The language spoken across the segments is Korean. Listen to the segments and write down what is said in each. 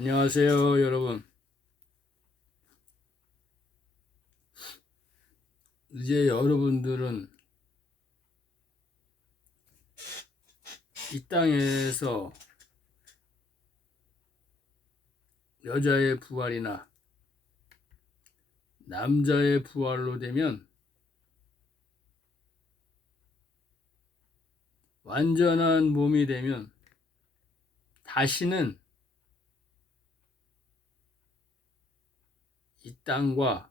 안녕하세요, 여러분. 이제 여러분들은 이 땅에서 여자의 부활이나 남자의 부활로 되면 완전한 몸이 되면 다시는 이 땅과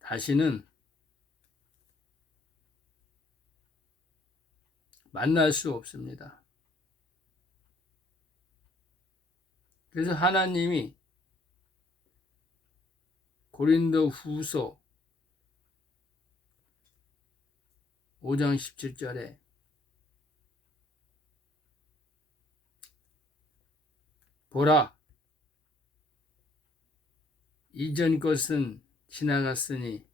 다시는 만날 수 없습니다. 그래서 하나님이 고린도 후서 5장 17절에 보라, 이전 것은 지나갔으니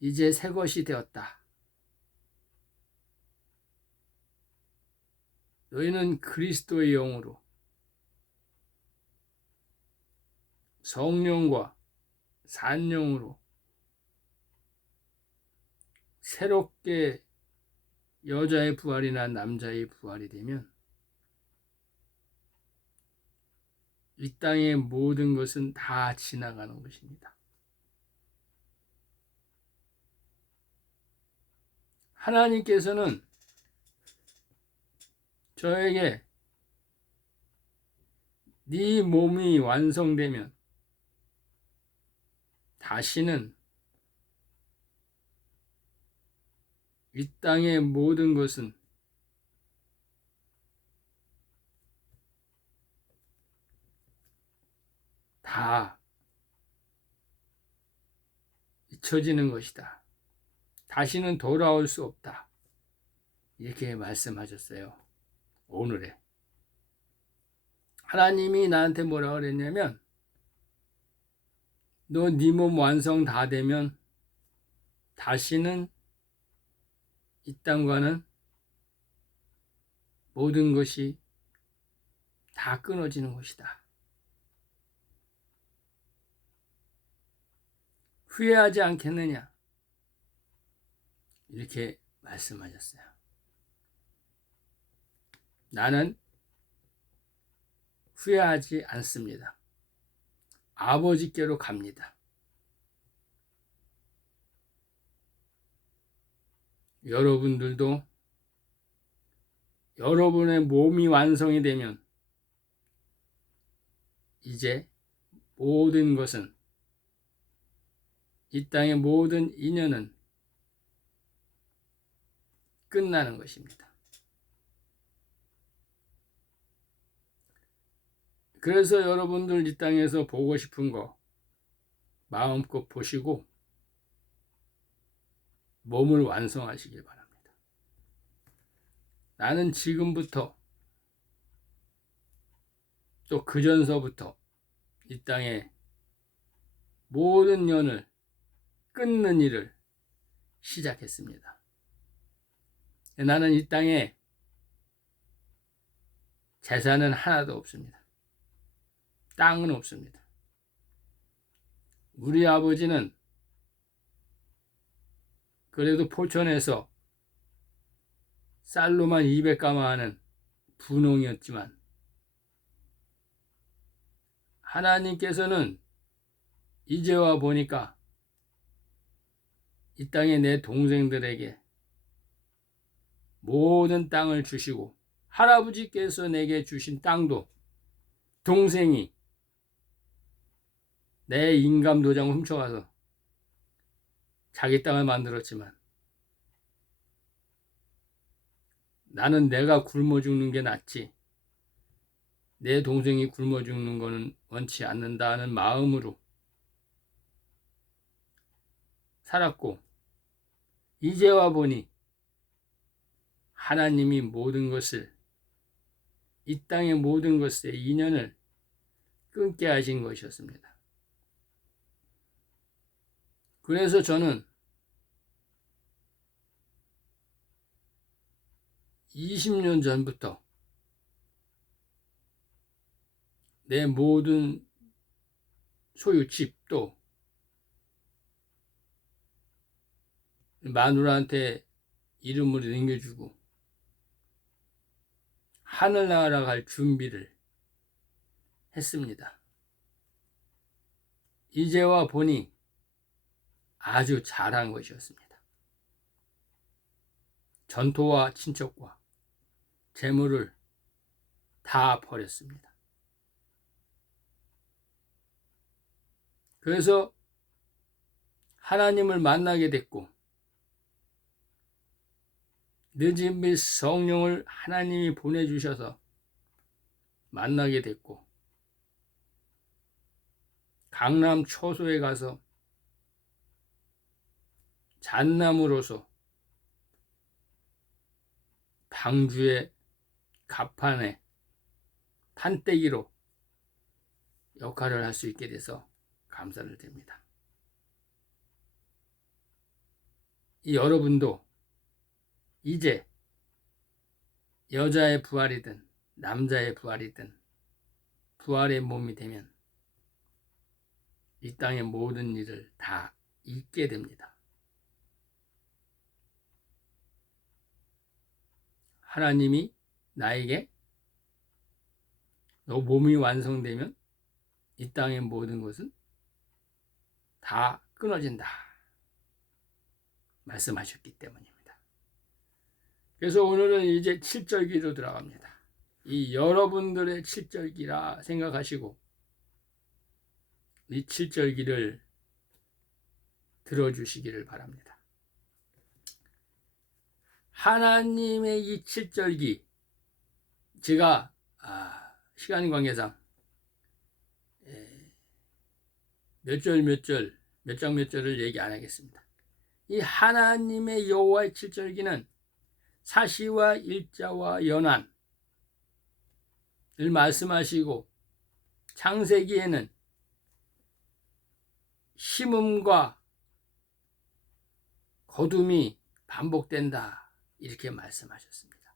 이제 새 것이 되었다. 너희는 그리스도의 영으로 성령과 산령으로 새롭게 여자의 부활이나 남자의 부활이 되면 이 땅의 모든 것은 다 지나가는 것입니다. 하나님께서는 저에게 네 몸이 완성되면 다시는 이 땅의 모든 것은 다 잊혀지는 것이다. 다시는 돌아올 수 없다. 이렇게 말씀하셨어요. 오늘에. 하나님이 나한테 뭐라고 그랬냐면 너 네 몸 완성 다 되면 다시는 이 땅과는 모든 것이 다 끊어지는 것이다. 후회하지 않겠느냐? 이렇게 말씀하셨어요. 나는 후회하지 않습니다. 아버지께로 갑니다. 여러분들도 여러분의 몸이 완성이 되면 이제 모든 것은 이 땅의 모든 인연은 끝나는 것입니다. 그래서 여러분들 이 땅에서 보고 싶은 거 마음껏 보시고 몸을 완성하시길 바랍니다. 나는 지금부터 또 그전서부터 이 땅에 모든 연을 끊는 일을 시작했습니다. 나는 이 땅에 재산은 하나도 없습니다. 땅은 없습니다. 우리 아버지는 그래도 포천에서 쌀로만 200가마 하는 분홍이었지만 하나님께서는 이제 와 보니까 이 땅에 내 동생들에게 모든 땅을 주시고 할아버지께서 내게 주신 땅도 동생이 내 인감 도장을 훔쳐가서 자기 땅을 만들었지만 나는 내가 굶어 죽는 게 낫지 내 동생이 굶어 죽는 거는 원치 않는다는 마음으로 살았고 이제 와 보니 하나님이 모든 것을 이 땅의 모든 것의 인연을 끊게 하신 것이었습니다. 그래서 저는 20년 전부터 내 모든 소유 집도 마누라한테 이름으로 남겨주고 하늘 날아갈 준비를 했습니다. 이제와 보니 아주 잘한 것이었습니다. 전토와 친척과 재물을 다 버렸습니다. 그래서 하나님을 만나게 됐고 늦은 및 성령을 하나님이 보내주셔서 만나게 됐고 강남 초소에 가서 잣나무로서 방주의 갑판에 판때기로 역할을 할 수 있게 돼서 감사를 드립니다. 여러분도 이제 여자의 부활이든 남자의 부활이든 부활의 몸이 되면 이 땅의 모든 일을 다 잊게 됩니다. 하나님이 나에게 너 몸이 완성되면 이 땅의 모든 것은 다 끊어진다 말씀하셨기 때문입니다. 그래서 오늘은 이제 7절기로 들어갑니다. 이 여러분들의 7절기라 생각하시고 이 7절기를 들어주시기를 바랍니다. 하나님의 이 7절기 제가 시간 관계상 몇 절 몇 장 몇 절을 얘기 안 하겠습니다. 이 하나님의 여호와의 7절기는 사시와 일자와 연한을 말씀하시고 창세기에는 심음과 거둠이 반복된다 이렇게 말씀하셨습니다.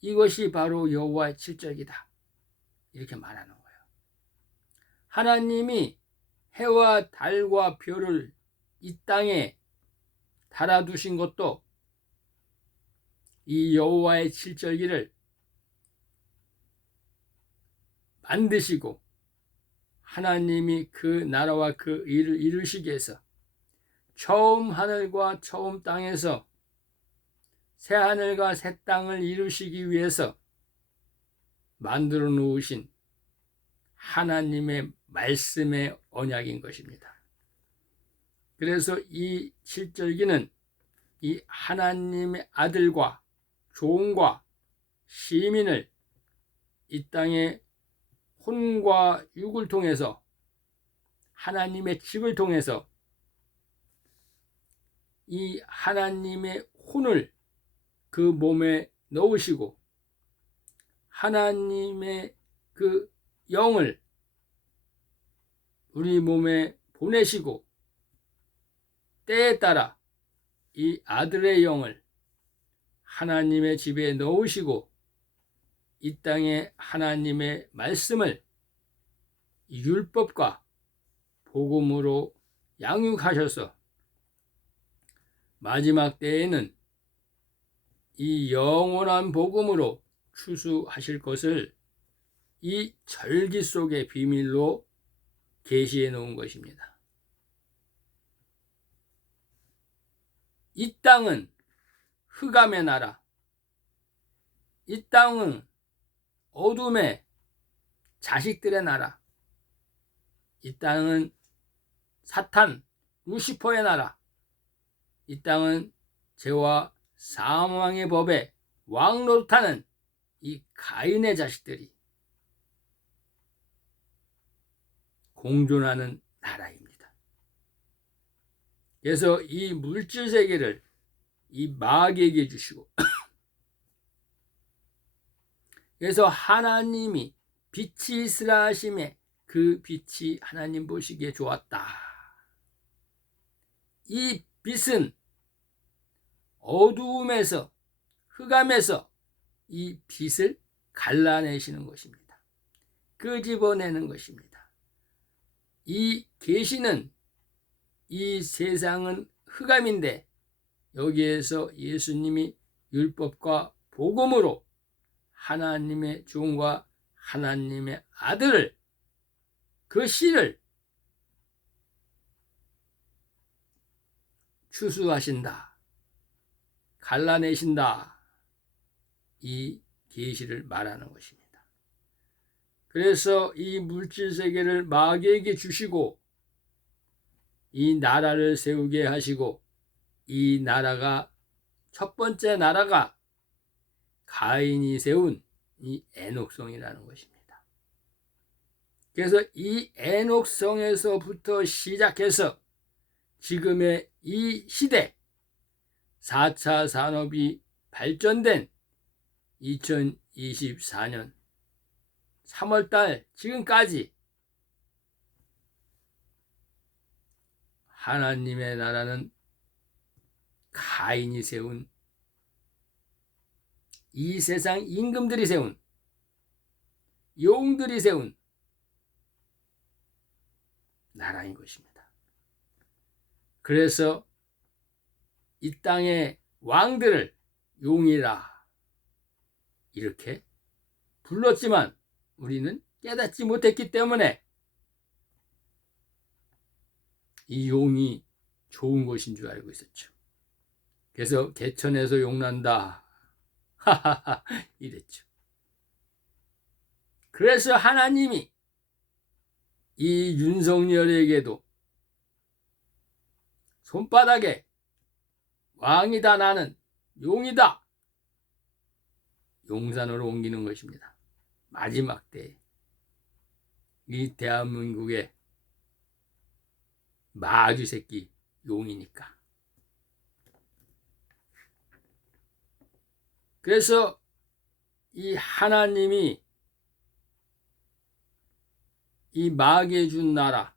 이것이 바로 여호와의 7절기다 이렇게 말하는 거예요. 하나님이 해와 달과 별을 이 땅에 달아두신 것도 이 여호와의 7절기를 만드시고 하나님이 그 나라와 그 일을 이루시기 위해서 처음 하늘과 처음 땅에서 새 하늘과 새 땅을 이루시기 위해서 만들어 놓으신 하나님의 말씀의 언약인 것입니다. 그래서 이 7절기는 이 하나님의 아들과 종과 시민을 이 땅에 혼과 육을 통해서 하나님의 집을 통해서 이 하나님의 혼을 그 몸에 넣으시고 하나님의 그 영을 우리 몸에 보내시고 때에 따라 이 아들의 영을 하나님의 집에 넣으시고 이 땅에 하나님의 말씀을 율법과 복음으로 양육하셔서 마지막 때에는 이 영원한 복음으로 추수하실 것을 이 절기 속의 비밀로 계시해 놓은 것입니다. 이 땅은 흑암의 나라, 이 땅은 어둠의 자식들의 나라, 이 땅은 사탄, 루시퍼의 나라, 이 땅은 죄와 사망의 법에 왕노릇하는 이 가인의 자식들이 공존하는 나라입니다. 그래서 이 물질 세계를 이 마귀에게 주시고 그래서 하나님이 빛이 있으라 하심에 그 빛이 하나님 보시기에 좋았다. 이 빛은 어두움에서 흑암에서 이 빛을 갈라내시는 것입니다. 끄집어내는 것입니다. 이 계시는 이 세상은 흑암인데 여기에서 예수님이 율법과 복음으로 하나님의 종과 하나님의 아들을 그 씨를 추수하신다, 갈라내신다, 이 계시를 말하는 것입니다. 그래서 이 물질세계를 마귀에게 주시고 이 나라를 세우게 하시고 이 나라가 첫 번째 나라가 가인이 세운 이 에녹성이라는 것입니다. 그래서 이 에녹성에서부터 시작해서 지금의 이 시대 4차 산업이 발전된 2024년 3월달 지금까지 하나님의 나라는 가인이 세운 이 세상 임금들이 세운 용들이 세운 나라인 것입니다. 그래서 이 땅의 왕들을 용이라 이렇게 불렀지만 우리는 깨닫지 못했기 때문에 이 용이 좋은 것인 줄 알고 있었죠. 그래서 개천에서 용난다 하하하 이랬죠. 그래서 하나님이 이 윤석열에게도 손바닥에 왕이다 나는 용이다 용산으로 옮기는 것입니다. 마지막 때에 이 대한민국의 마귀 새끼 용이니까. 그래서 이 하나님이 이 마귀에 준 나라,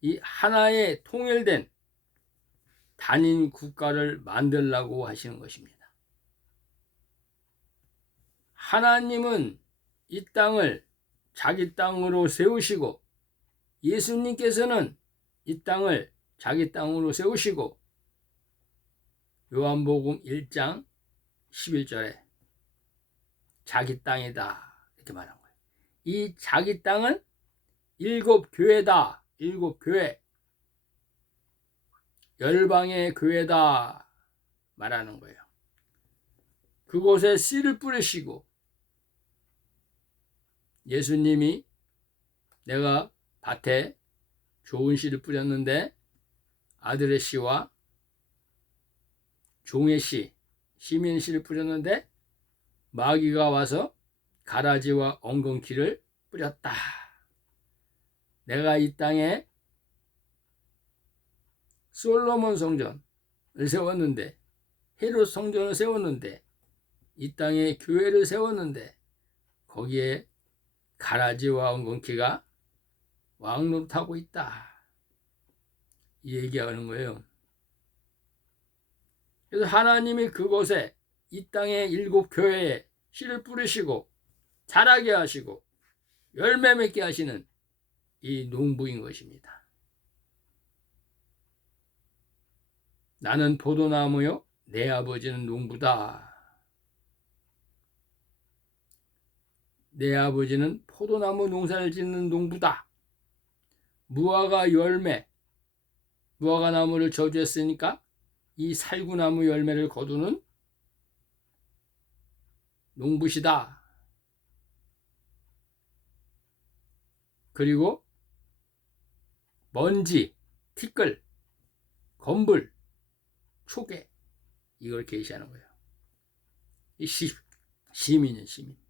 이 하나의 통일된 단임 국가를 만들라고 하시는 것입니다. 하나님은 이 땅을 자기 땅으로 세우시고 예수님께서는 이 땅을 자기 땅으로 세우시고 요한복음 1장 11절에 자기 땅이다 이렇게 말한 거예요. 이 자기 땅은 7교회다. 7교회. 열방의 교회다 말하는 거예요. 그곳에 씨를 뿌리시고 예수님이 내가 밭에 좋은 씨를 뿌렸는데 아들의 씨와 종의 씨, 시민의 씨를 뿌렸는데 마귀가 와서 가라지와 엉겅퀴를 뿌렸다. 내가 이 땅에 솔로몬 성전을 세웠는데 헤롯 성전을 세웠는데 이 땅에 교회를 세웠는데 거기에 가라지와 엉겅퀴가 왕노릇하고 있다. 이 얘기하는 거예요. 그래서 하나님이 그곳에 이 땅의 7교회에 씨를 뿌리시고 자라게 하시고 열매 맺게 하시는 이 농부인 것입니다. 나는 포도나무요 내 아버지는 농부다. 내 아버지는 포도나무 농사를 짓는 농부다. 무화과 열매, 무화과 나무를 저주했으니까 이 살구나무 열매를 거두는 농부시다. 그리고 먼지, 티끌, 검불, 초계 이걸 계시하는 거예요. 이 시민은 시민.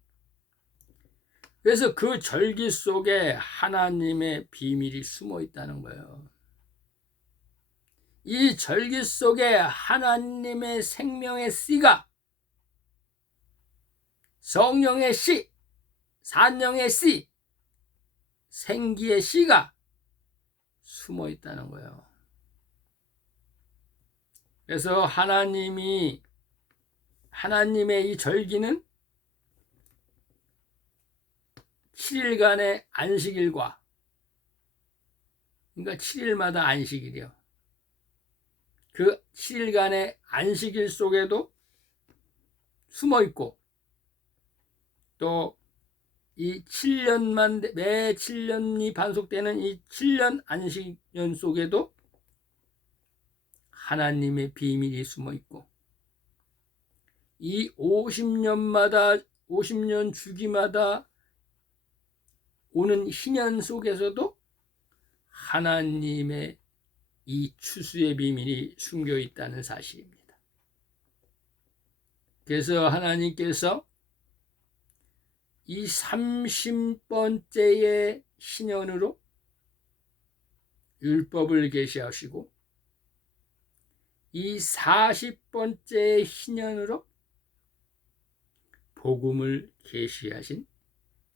그래서 그 절기 속에 하나님의 비밀이 숨어 있다는 거예요. 이 절기 속에 하나님의 생명의 씨가 성령의 씨, 산령의 씨, 생기의 씨가 숨어 있다는 거예요. 그래서 하나님의 이 절기는 7일간의 안식일과, 그러니까 7일마다 안식일이요. 그 7일간의 안식일 속에도 숨어 있고, 또 이 7년만, 매 7년이 반복되는 이 7년 안식년 속에도 하나님의 비밀이 숨어 있고, 이 50년 주기마다 오는 희년 속에서도 하나님의 이 추수의 비밀이 숨겨 있다는 사실입니다. 그래서 하나님께서 이 30번째의 희년으로 율법을 계시하시고, 이 40번째의 희년으로 복음을 계시하신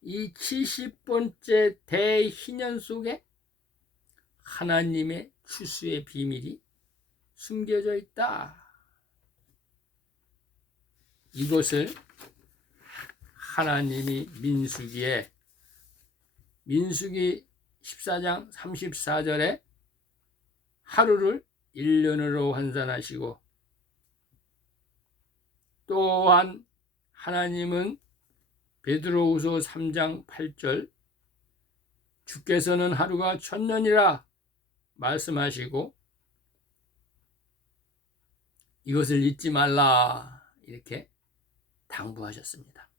이 70번째 대희년 속에 하나님의 추수의 비밀이 숨겨져 있다. 이것을 하나님이 민수기 14장 34절에 하루를 1년으로 환산하시고, 또한 하나님은 베드로후서 3장 8절 주께서는 하루가 1000년이라 말씀하시고, 이것을 잊지 말라 이렇게 당부하셨습니다.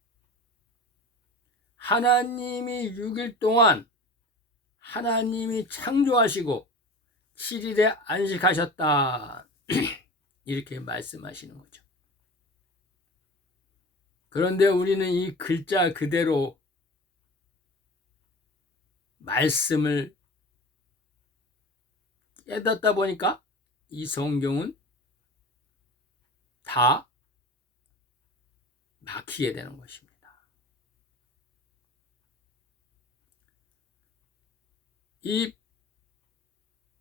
하나님이 6일 동안 하나님이 창조하시고 7일에 안식하셨다 이렇게 말씀하시는 거죠. 그런데 우리는 이 글자 그대로 말씀을 깨닫다 보니까 이 성경은 다 막히게 되는 것입니다. 이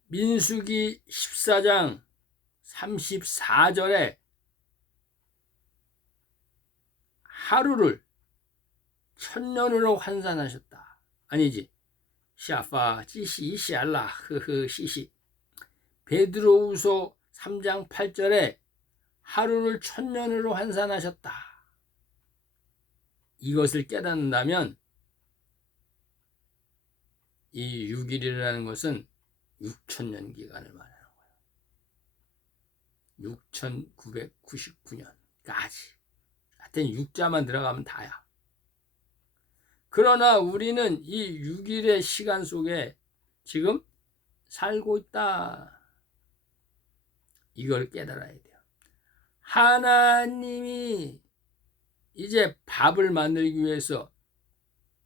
민수기 14장 34절에 하루를 1000년으로 환산하셨다. 아니지. 샤파 지시 샬라 흐흐 시시. 베드로후서 3장 8절에 하루를 1000년으로 환산하셨다. 이것을 깨닫는다면 이 6일이라는 것은 6000년 기간을 말하는 거예요. 6999년까지. 하여튼 6자만 들어가면 다야. 그러나 우리는 이 6일의 시간 속에 지금 살고 있다. 이걸 깨달아야 돼요. 하나님이 이제 밥을 만들기 위해서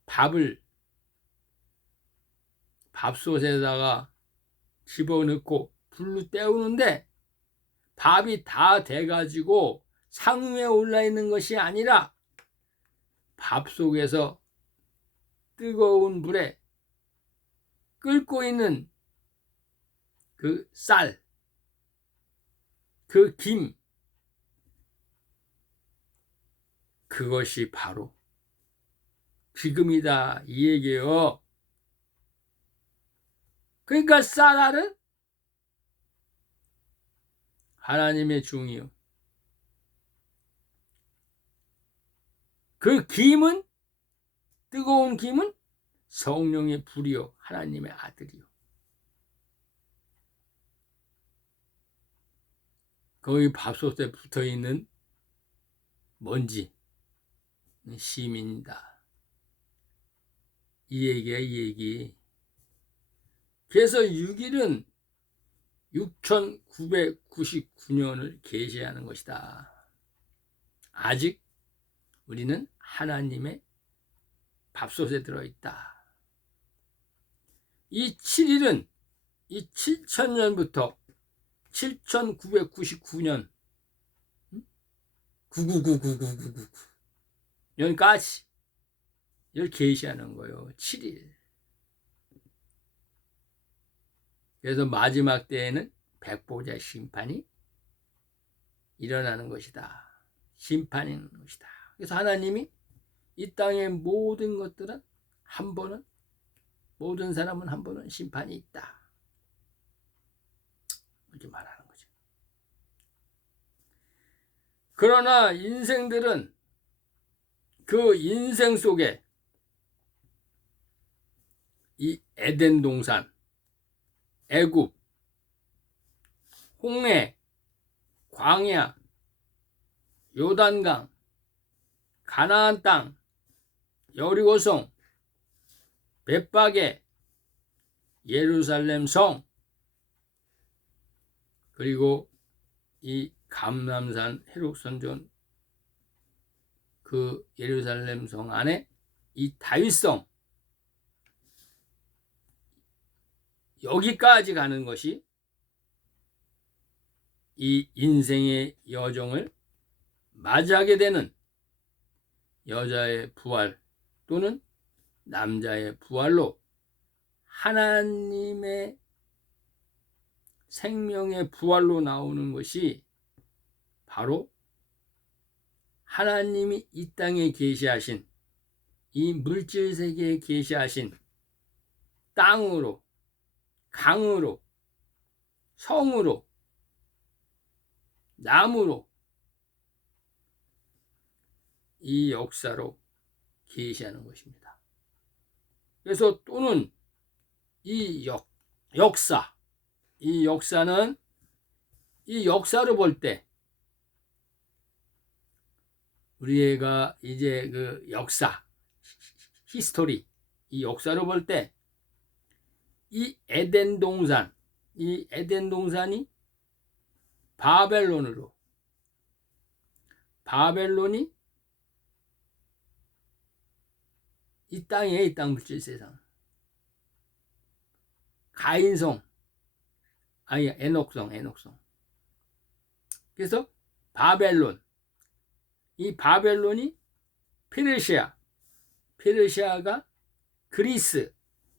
밥을 밥솥에다가 집어넣고 불로 때우는데 밥이 다 돼가지고 상위에 올라있는 것이 아니라 밥 속에서 뜨거운 불에 끓고 있는 그 쌀, 그 김, 그것이 바로 지금이다 이 얘기예요. 그러니까 쌀알은 하나님의 종이요. 그 김은, 뜨거운 김은 성령의 불이요, 하나님의 아들이요. 거기 밥솥에 붙어있는 먼지, 시민이다. 이 얘기야, 이 얘기. 그래서 6일은 6999년을 계시하는 것이다. 아직 우리는 하나님의 밥솥에 들어있다. 이 7일은 이 7000년부터 7999년 999999년까지 이걸 계시하는 거예요. 7일. 그래서 마지막 때에는 백보자 심판이 일어나는 것이다. 심판인 것이다. 그래서 하나님이 이 땅의 모든 것들은 한 번은, 모든 사람은 한 번은 심판이 있다. 이렇게 말하는 거죠. 그러나 인생들은 그 인생 속에 이 에덴 동산, 애굽, 홍해, 광야, 요단강, 가나안 땅, 여리고성, 벳바게, 예루살렘 성, 그리고 이 감람산 해룩선전 그 예루살렘 성 안에 이 다윗성, 여기까지 가는 것이 이 인생의 여정을 맞이하게 되는 여자의 부활 또는 남자의 부활로 하나님의 생명의 부활로 나오는 것이 바로 하나님이 이 땅에 계시하신, 이 물질 세계에 계시하신 땅으로, 강으로, 성으로, 나무로, 이 역사로 계시하는 것입니다. 그래서 또는 이 역사, 이 역사는 이 역사를 볼 때 우리가 이제 그 역사, 히스토리, 이 역사를 볼 때 이 에덴 동산, 이 에덴 동산이 바벨론이 이 땅이에요. 이 땅 물질 세상. 가인성, 아니 에녹성. 그래서 바벨론, 이 바벨론이 페르시아가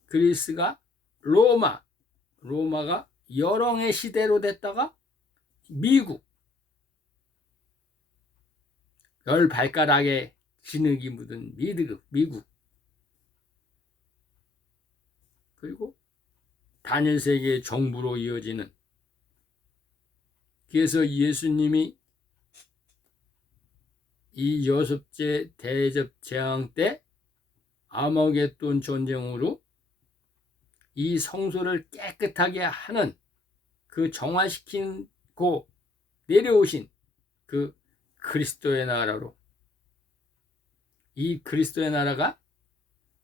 그리스가 로마가 여령의 시대로 됐다가 미국, 열 발가락에 진흙이 묻은 미국, 그리고 단일 세계의 정부로 이어지는, 그래서 예수님이 이 여섯째 대접 재앙 때 아마겟돈 전쟁으로 이 성소를 깨끗하게 하는, 그 정화시키고 내려오신 그 그리스도의 나라로, 이 그리스도의 나라가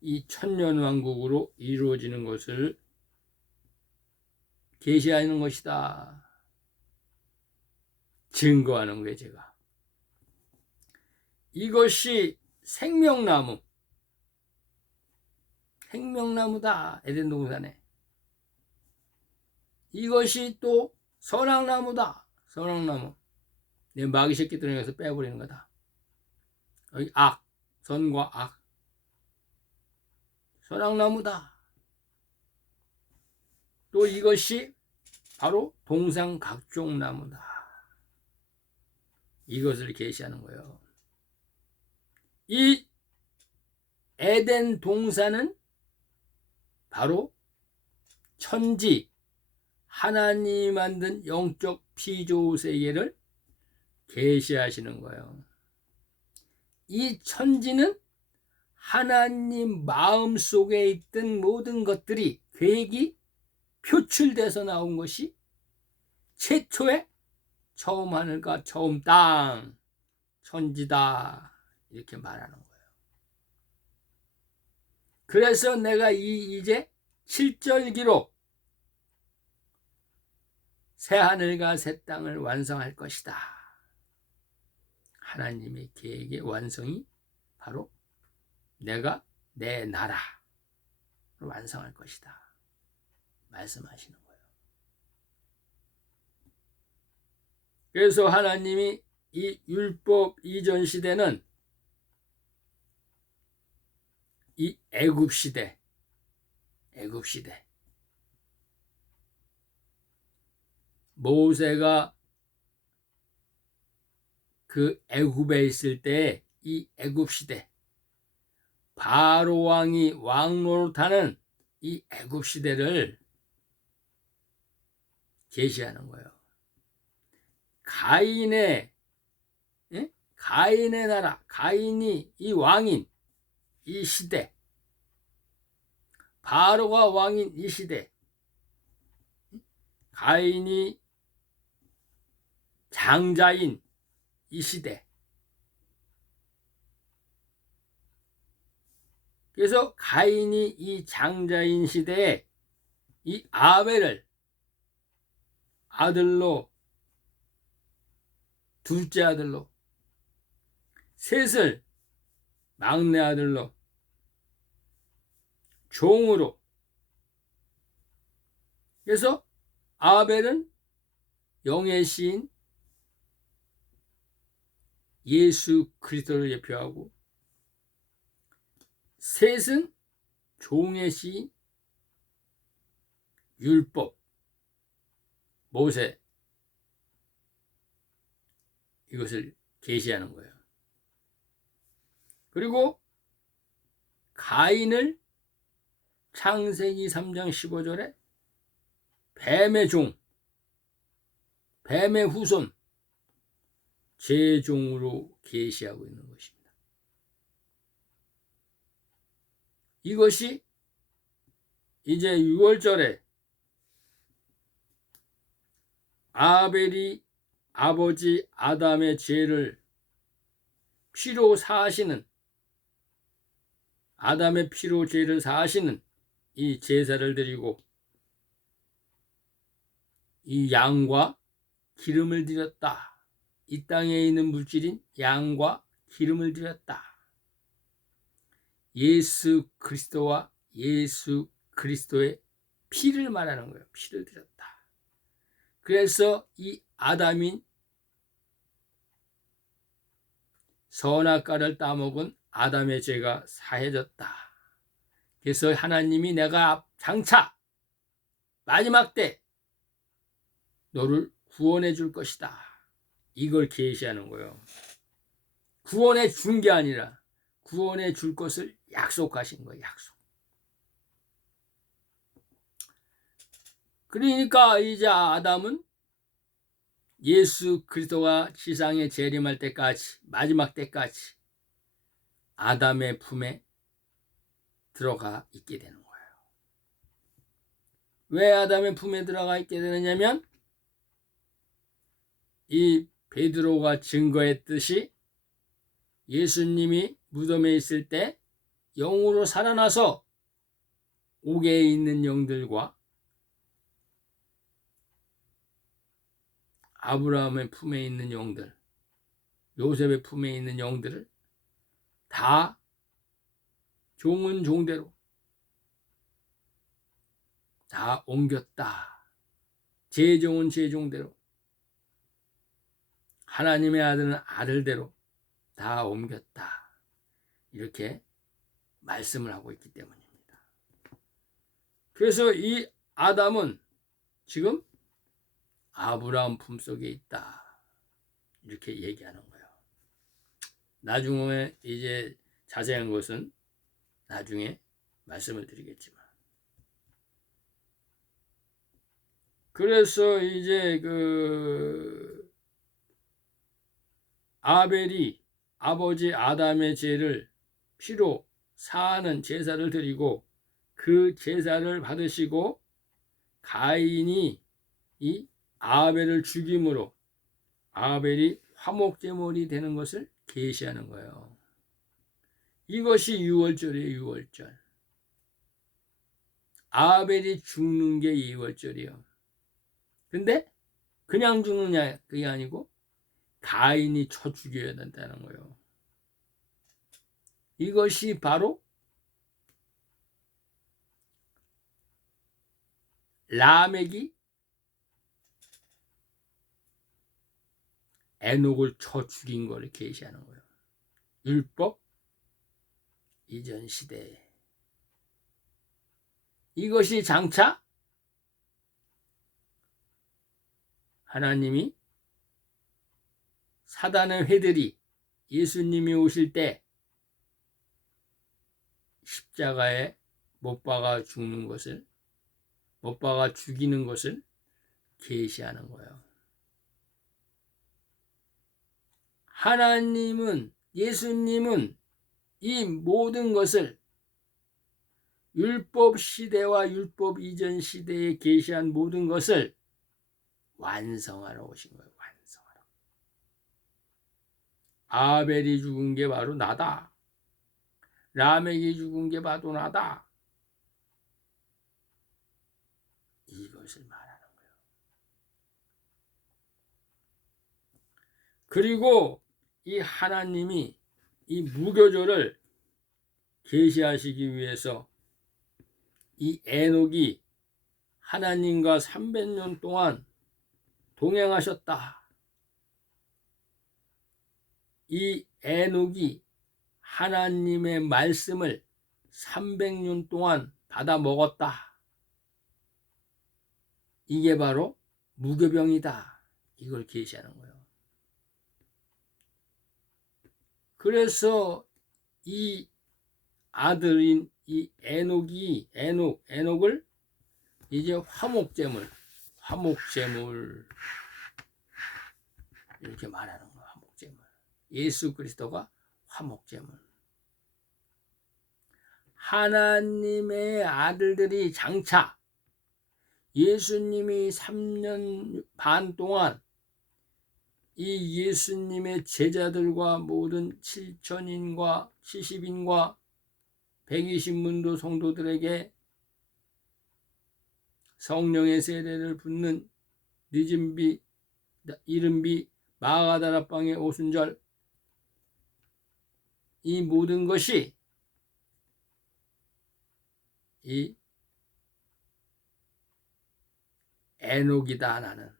이 천년왕국으로 이루어지는 것을 계시하는 것이다. 증거하는 거예요. 제가 이것이 생명나무다. 에덴 동산에 이것이 또 선악나무다. 선악나무, 내 마귀 새끼들을 해서 빼버리는 거다. 여기 선과 악, 선악나무다. 또 이것이 바로 동상각종나무다. 이것을 계시하는 거예요. 이 에덴 동산은 바로 천지, 하나님이 만든 영적 피조 세계를 계시하시는 거예요. 이 천지는 하나님 마음속에 있던 모든 것들이, 계획이 표출돼서 나온 것이 최초의 처음 하늘과 처음 땅, 천지다. 이렇게 말하는 거예요. 그래서 내가 이제 7절 기록, 새 하늘과 새 땅을 완성할 것이다. 하나님의 계획의 완성이 바로 내가 내 나라를 완성할 것이다. 말씀하시는 거예요. 그래서 하나님이 이 율법 이전 시대는 이 애굽 시대, 모세가 그 애굽에 있을 때 이 애굽 시대, 바로 왕이 왕노릇하는 이 애굽 시대를 제시하는 거예요. 가인의 가인의 나라, 가인이 이 왕인 이 시대, 바로가 왕인 이 시대, 가인이 장자인 이 시대. 그래서 가인이 이 장자인 시대에 이 아벨을 아들로, 둘째 아들로, 셋을 막내 아들로, 종으로. 그래서 아벨은 영의 시인 예수 그리스도를 대표하고, 셋은 종의 시인 율법, 모세, 이것을 계시하는 거예요. 그리고 가인을 창세기 3장 15절에 뱀의 종, 뱀의 후손, 제종으로 계시하고 있는 것입니다. 이것이 이제 6월절에 아벨이 아버지 아담의 죄를 피로 사하시는, 아담의 피로 죄를 사하시는 이 제사를 드리고 이 양과 기름을 드렸다. 이 땅에 있는 물질인 양과 기름을 드렸다. 예수 그리스도와 예수 그리스도의 피를 말하는 거예요. 피를 드렸다. 그래서 이 아담인 선악과를 따먹은 아담의 죄가 사해졌다. 그래서 하나님이 내가 장차 마지막 때 너를 구원해 줄 것이다. 이걸 계시하는 거예요. 구원해 준 게 아니라 구원해 줄 것을 약속하신 거예요. 약속. 그러니까 이제 아담은 예수 그리스도가 지상에 재림할 때까지, 마지막 때까지 아담의 품에 들어가 있게 되는 거예요. 왜 아담의 품에 들어가 있게 되느냐면 이 베드로가 증거했듯이 예수님이 무덤에 있을 때 영으로 살아나서 옥에 있는 영들과 아브라함의 품에 있는 영들, 요셉의 품에 있는 영들을 다 종은 종대로 다 옮겼다. 제종은 제종대로, 하나님의 아들은 아들대로 다 옮겼다. 이렇게 말씀을 하고 있기 때문입니다. 그래서 이 아담은 지금 아브라함 품속에 있다. 이렇게 얘기하는 거예요. 나중에 이제 자세한 것은 나중에 말씀을 드리겠지만. 그래서 이제 아벨이 아버지 아담의 죄를 피로 사하는 제사를 드리고 그 제사를 받으시고 가인이 이 아벨을 죽임으로 아벨이 화목제물이 되는 것을 계시하는 거예요. 이것이 6월절이에요. 6월절. 아벨이 죽는 게 2월절이에요. 근데 그냥 죽느냐 그게 아니고 가인이 쳐 죽여야 된다는 거예요. 이것이 바로 라멕이 에녹을 쳐 죽인 것을 계시하는 거예요. 율법 이전 시대에. 이것이 장차 하나님이 사단의 회들이 예수님이 오실 때 십자가에 못 박아 죽는 것을, 못 박아 죽이는 것을 계시하는 거예요. 하나님은, 예수님은 이 모든 것을 율법 시대와 율법 이전 시대에 계시한 모든 것을 완성하러 오신 거예요. 완성하러. 아벨이 죽은 게 바로 나다. 라멕이 죽은 게 바로 나다. 이것을 말하는 거예요. 그리고 이 하나님이 이 무교조를 계시하시기 위해서 이 에녹이 하나님과 300년 동안 동행하셨다. 이 에녹이 하나님의 말씀을 300년 동안 받아 먹었다. 이게 바로 무교병이다. 이걸 계시하는 거예요. 그래서 이 아들인 이 에녹을 이제 화목제물 이렇게 말하는 거예요. 화목제물. 예수 그리스도가 화목제물. 하나님의 아들들이 장차 예수님이 3년 반 동안 이 예수님의 제자들과 모든 7천인과 70인과 120문도 성도들에게 성령의 세례를 붓는 늦은비, 이른비, 마가다라방의 오순절, 이 모든 것이 이 에녹이다. 나는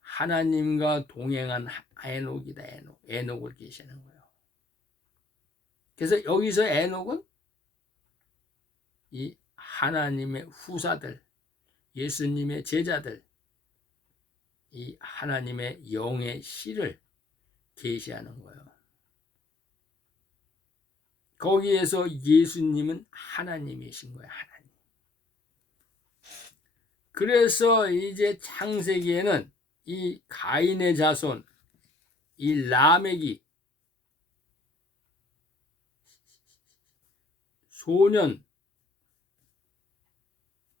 하나님과 동행한 에녹이다. 에녹을 계시하는 거예요. 그래서 여기서 에녹은 이 하나님의 후사들, 예수님의 제자들, 이 하나님의 영의 씨를 계시하는 거예요. 거기에서 예수님은 하나님이신 거예요. 하나님. 그래서 이제 창세기에는 이 가인의 자손, 이 라멕이 소년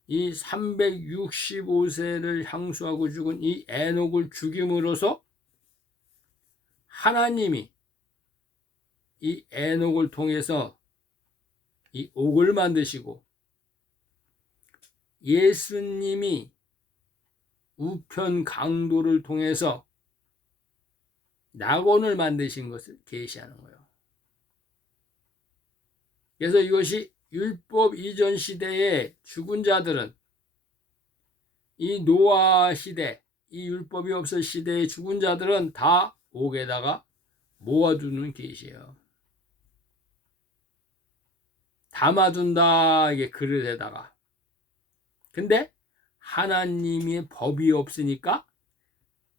이 365세를 향수하고 죽은 이 에녹을 죽임으로써 하나님이 이 에녹을 통해서 이 옥을 만드시고 예수님이 우편 강도를 통해서 낙원을 만드신 것을 계시하는 거예요. 그래서 이것이 율법 이전 시대의 죽은 자들은 이 노아 시대, 이 율법이 없을 시대의 죽은 자들은 다 옥에다가 모아두는 계시예요. 담아둔다, 이게 그릇에다가. 근데 하나님의 법이 없으니까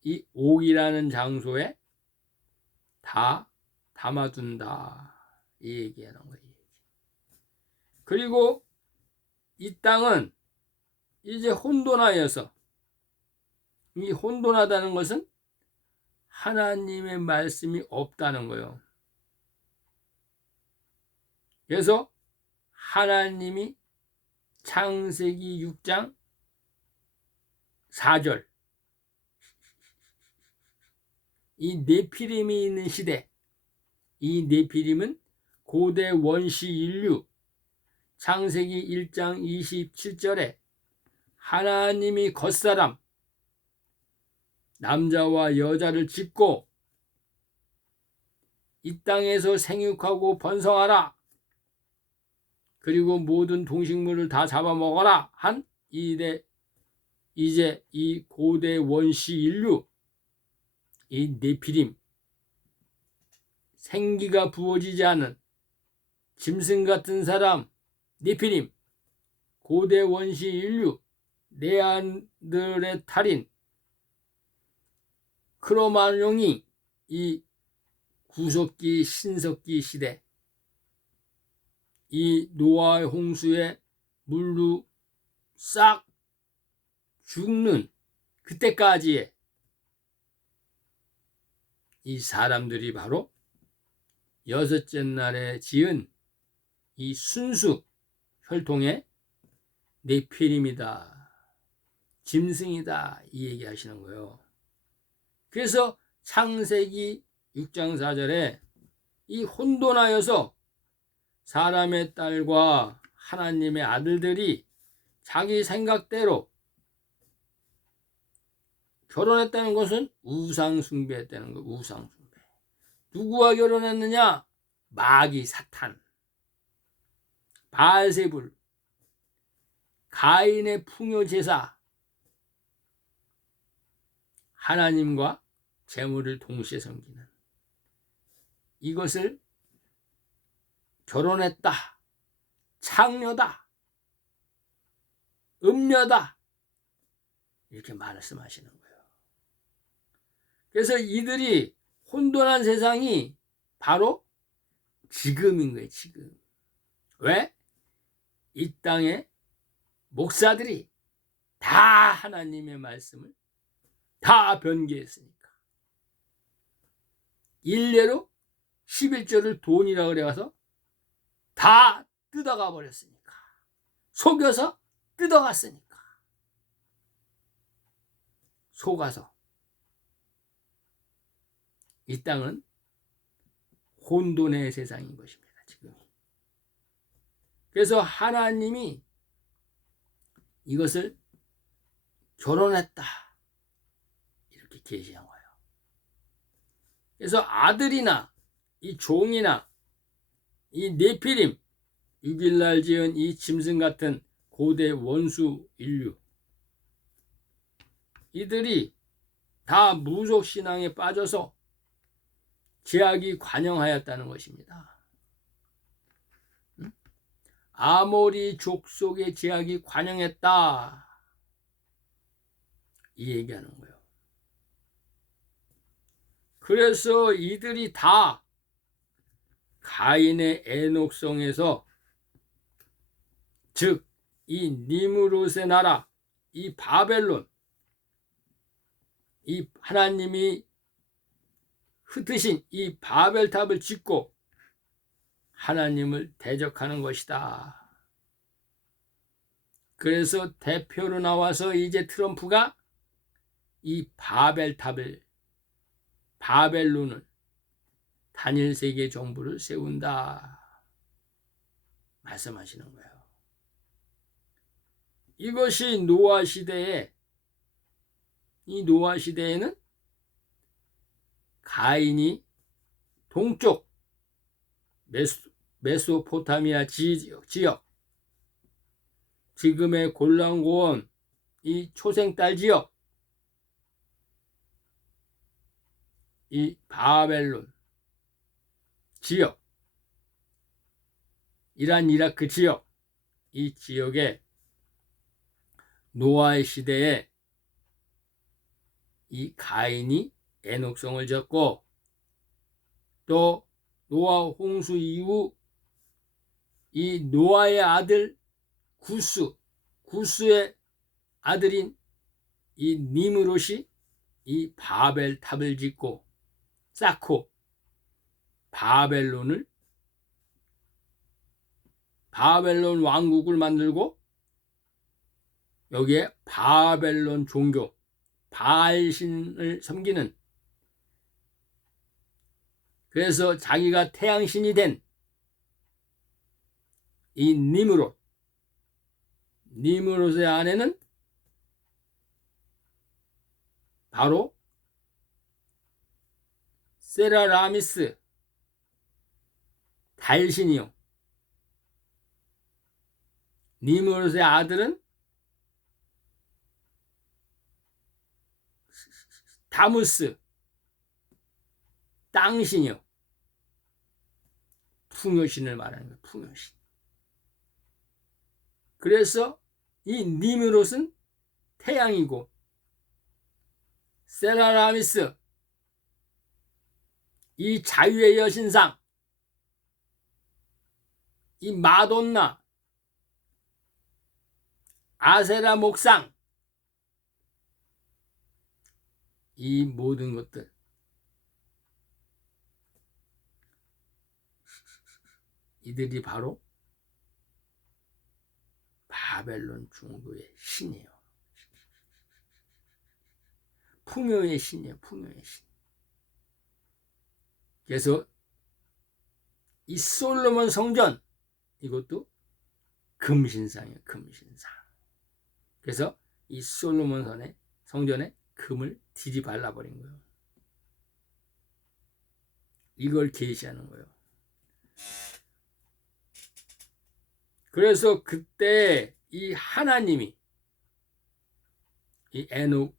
이 옥이라는 장소에 다 담아둔다, 이 얘기하는 거예요. 그리고 이 땅은 이제 혼돈하여서, 이 혼돈하다는 것은 하나님의 말씀이 없다는 거예요. 그래서 하나님이 창세기 6장 4절 이 네피림이 있는 시대, 이 네피림은 고대 원시 인류, 창세기 1장 27절에 하나님이 겉사람 남자와 여자를 짓고 이 땅에서 생육하고 번성하라, 그리고 모든 동식물을 다 잡아먹어라 한 이제 이 고대 원시 인류, 이 네피림, 생기가 부어지지 않은 짐승 같은 사람 네피림, 고대 원시 인류, 네안드레탈인, 크로마뇽이 이 구석기 신석기 시대, 이 노아의 홍수에 물로 싹 죽는 그때까지의 이 사람들이 바로 여섯째 날에 지은 이 순수 혈통의 네피림이다, 짐승이다, 이 얘기하시는 거예요. 그래서 창세기 6장 4절에 이 혼돈하여서 사람의 딸과 하나님의 아들들이 자기 생각대로 결혼했다는 것은 우상숭배했다는 거. 우상숭배. 누구와 결혼했느냐? 마귀 사탄, 바알세불, 가인의 풍요제사, 하나님과 재물을 동시에 섬기는 이것을 결혼했다, 창녀다, 음녀다, 이렇게 말씀하시는 거예요. 그래서 이들이 혼돈한 세상이 바로 지금인 거예요. 지금. 왜? 이 땅의 목사들이 다 하나님의 말씀을 다 변개했으니까. 일례로 11조를 돈이라고 그래서 다 뜯어가 버렸으니까. 속여서 뜯어갔으니까. 속아서. 이 땅은 혼돈의 세상인 것입니다. 지금. 그래서 하나님이 이것을 결혼했다, 이렇게 계시한 거예요. 그래서 아들이나 이 종이나 이 네피림, 6일날 지은 이 짐승 같은 고대 원수 인류, 이들이 다 무속신앙에 빠져서 제약이 관영하였다는 것입니다. 아모리 족속의 제약이 관영했다, 이 얘기하는 거예요. 그래서 이들이 다 가인의 에녹성에서, 즉 이 니므롯의 나라, 이 바벨론, 이 하나님이 흩으신 이 바벨탑을 짓고 하나님을 대적하는 것이다. 그래서 대표로 나와서 이제 트럼프가 이 바벨탑을, 바벨론을, 단일 세계 정부를 세운다 말씀하시는 거예요. 이것이 노아 시대에, 이 노아 시대에는 가인이 동쪽 메소포타미아 지역, 지금의 골란고원, 이 초생딸 지역, 이 바벨론 지역, 이란 이라크 지역, 이 지역에 노아의 시대에 이 가인이 에녹성을 졌고, 또 노아 홍수 이후 이 노아의 아들 구스의 아들인 이 니므롯이 이 바벨탑을 짓고 쌓고 바벨론 왕국을 만들고, 여기에 바벨론 종교, 바알신을 섬기는, 그래서 자기가 태양신이 된 이 니므롯의 아내는 바로 세라라미스, 달신이요. 니므롯의 아들은 다무스, 땅신이요. 풍요신을 말하는 거예요. 풍요신. 그래서 이 니므롯은 태양이고, 세라라미스, 이 자유의 여신상, 이 마돈나, 아세라 목상, 이 모든 것들 이들이 바로 바벨론 중도의 신이에요. 풍요의 신이에요. 풍요의 신. 그래서 이 솔로몬 성전 이것도 금신상이에요. 금신상. 그래서 이 솔로몬 성전에 금을 들이발라버린 거예요. 이걸 계시하는 거예요. 그래서 그때 이 하나님이 이 에녹,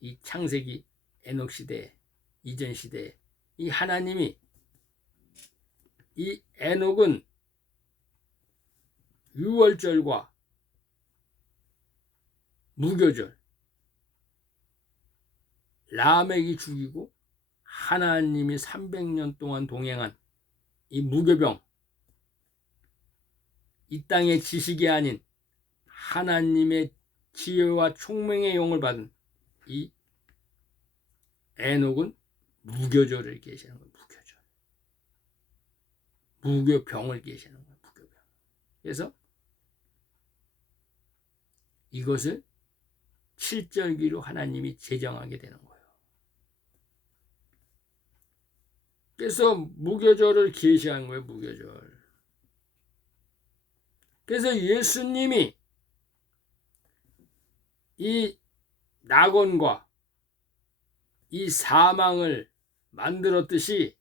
이 창세기 에녹 시대 이전 시대에 이 하나님이 이 에녹은 유월절과 무교절 라멕이 죽이고 하나님이 300년 동안 동행한 이 무교병 이 땅의 지식이 아닌 하나님의 지혜와 총명의 영을 받은 이 에녹은 무교절을 계시하는 거예요. 무교절. 무교병을 계시하는 거예요. 무교병. 그래서 이것을 7절기로 하나님이 제정하게 되는 거예요. 그래서 무교절을 계시한 거예요. 무교절. 그래서 예수님이 이 낙원과 이 사망을 만들었듯이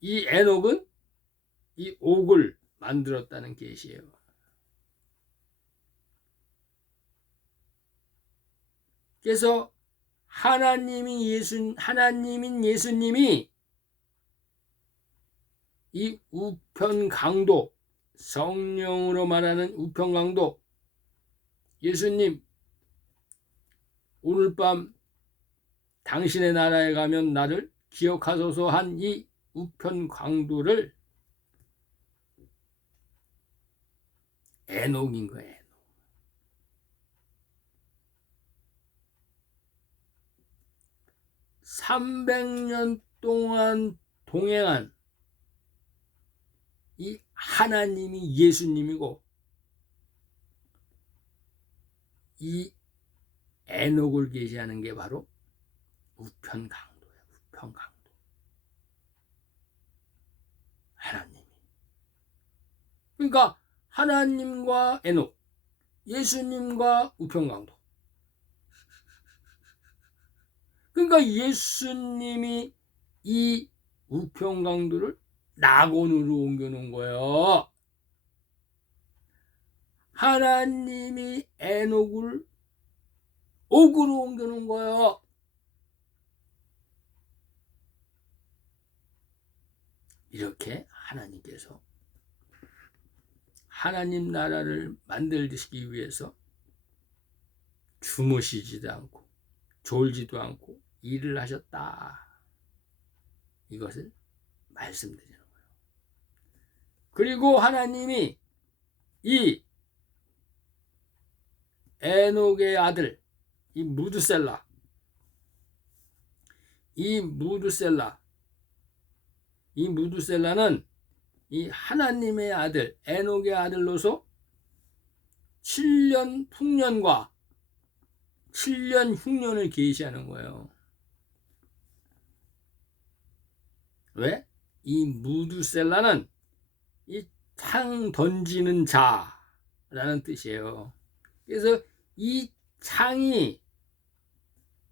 이 에녹은 이 옥을 만들었다는 계시예요. 그래서 하나님인 예수님이 이 우편 강도, 성령으로 말하는 우편 강도, 예수님 오늘 밤 당신의 나라에 가면 나를 기억하소서 한 이 우편 강도를 에녹인 거예요. 에녹. 300년 동안 동행한 이 하나님이 예수님이고 이 에녹을 계시하는 게 바로 우편 강도예요. 우편 강도. 하나님이. 그러니까 하나님과 에녹, 예수님과 우편 강도. 그러니까 예수님이 이 우편 강도를 낙원으로 옮겨놓은 거예요. 하나님이 에녹을 옥으로 옮겨놓은 거예요. 이렇게 하나님께서 하나님 나라를 만들시기 위해서 주무시지도 않고 졸지도 않고 일을 하셨다. 이것을 말씀드리는 거예요. 그리고 하나님이 이 에녹의 아들 이 무두셀라는 이 하나님의 아들 에녹의 아들로서 7년 풍년과 7년 흉년을 계시하는 거예요. 왜? 이 무두셀라는 이 창 던지는 자라는 뜻이에요. 그래서 이 창이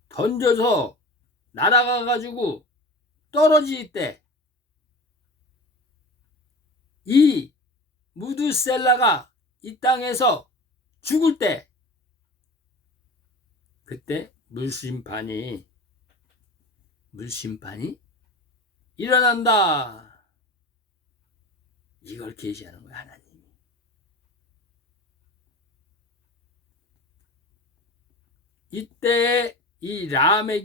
던져서 날아가 가지고 떨어질 때 이 무두셀라가 이 땅에서 죽을 때 그때 물심판이 일어난다. 이걸 계시하는 거예요. 하나님이. 이때 이 라멕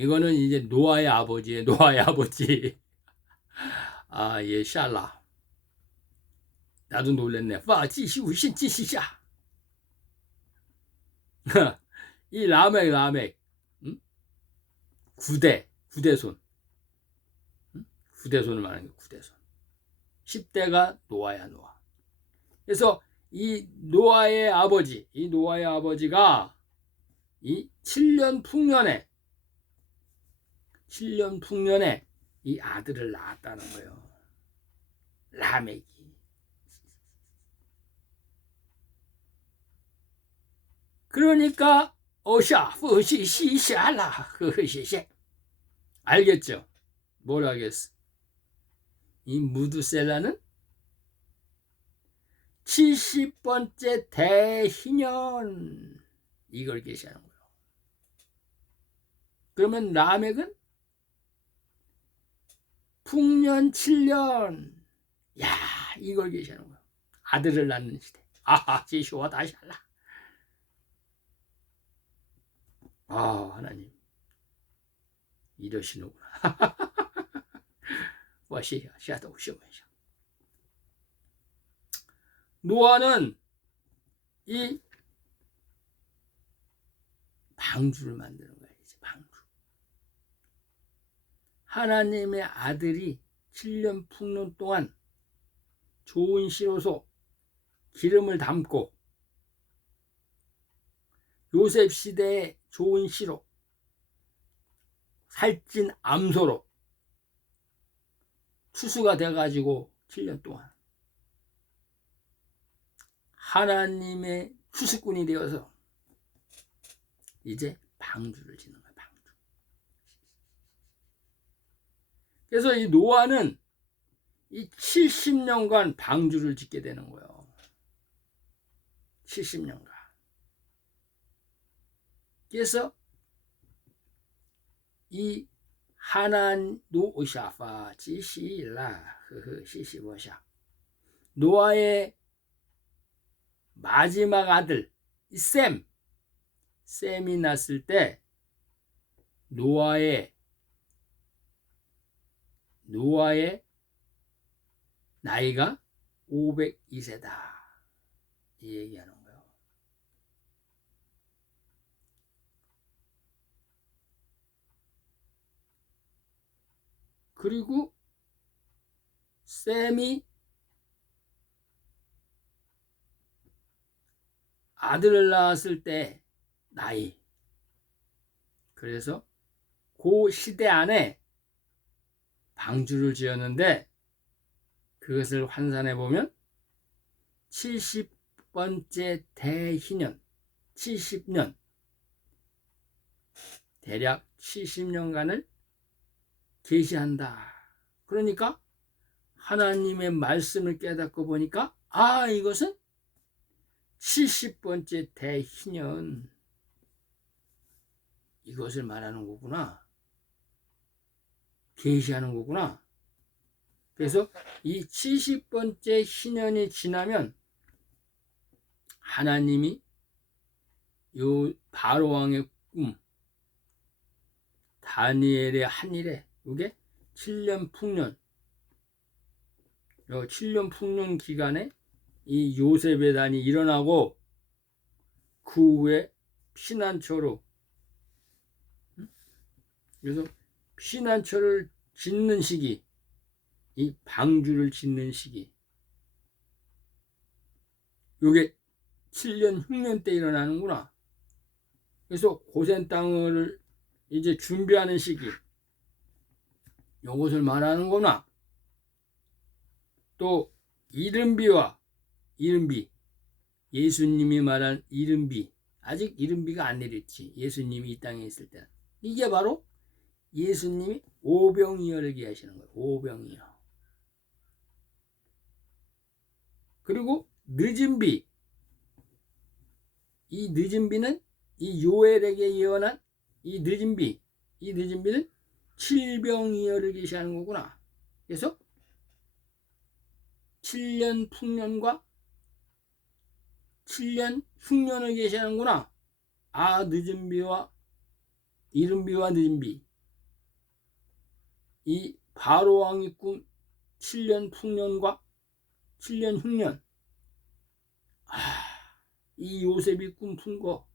이거는 이제 노아의 아버지예요. 노아의 아버지. 아, 예, 샬라. 나도 놀랬네. 파, 지시, 우신, 지시샤. 이 라멕. 응? 구대손. 응? 구대손을 말하는 게 구대손. 10대가 노아야, 노아. 그래서 이 노아의 아버지가 이 7년 풍년에 이 아들을 낳았다는 거예요. 라멕이. 그러니까 어샤, 퍼시, 시샤라, 흐흐시시. 알겠죠? 뭘 알겠어? 이 무두셀라는 70번째 대희년 이걸 계시하는 거예요. 그러면 라멕은 풍년 7년, 야, 이걸 계시하는 거예요. 아들을 낳는 시대. 아하, 지시와 다시 할라. 아, 하나님 이러시는구나. 와시야, 샤도 시오면샤. 노아는 이 방주를 만드는 거예요. 이제 방주. 하나님의 아들이 7년 풍년 동안 좋은 시로서 기름을 담고 요셉 시대의 좋은 시로 살찐 암소로 추수가 돼가지고 7년 동안 하나님의 추수꾼이 되어서 이제 방주를 짓는 거야. 방주. 그래서 이 노아는 이 70년간 방주를 짓게 되는 거예요. 70년간. 그래서 이 하나님 노샤파 지시라 시시보샤 노아의 마지막 아들 셈이 났을 때 노아의 나이가 502세다 이 얘기하는 거예요. 그리고 셈이 아들을 낳았을 때 나이, 그래서 그 시대 안에 방주를 지었는데 그것을 환산해 보면 70번째 대희년 70년 대략 70년간을 계시한다. 그러니까 하나님의 말씀을 깨닫고 보니까 아, 이것은 70번째 대희년 이것을 말하는 거구나. 계시하는 거구나. 그래서 이 70번째 희년이 지나면 하나님이 요 바로 왕의 꿈 다니엘의 한 일에 이게 7년 풍년 요 7년 풍년 기간에 이 요셉의 단이 일어나고 그 후에 피난처로 그래서 피난처를 짓는 시기 이 방주를 짓는 시기 요게 7년 흉년 때 일어나는구나. 그래서 고센 땅을 이제 준비하는 시기 요것을 말하는구나. 또 이른비 예수님이 말한 이른비 아직 이른비가 안 내렸지. 예수님이 이 땅에 있을 때는 이게 바로 예수님이 오병이어를 얘기하시는 거예요. 오병이어. 그리고 늦은 비. 이 늦은 비는 이 요엘에게 예언한 이 늦은 비. 이 늦은 비는 칠병이어를 계시하는 거구나. 그래서 7년 풍년과 7년 흉년을 계시하는구나. 아, 늦은 비와 이른 비와 늦은 비. 이 바로 왕이 꾼 7년 풍년과 7년 흉년, 이 요셉이 꿈푼 거,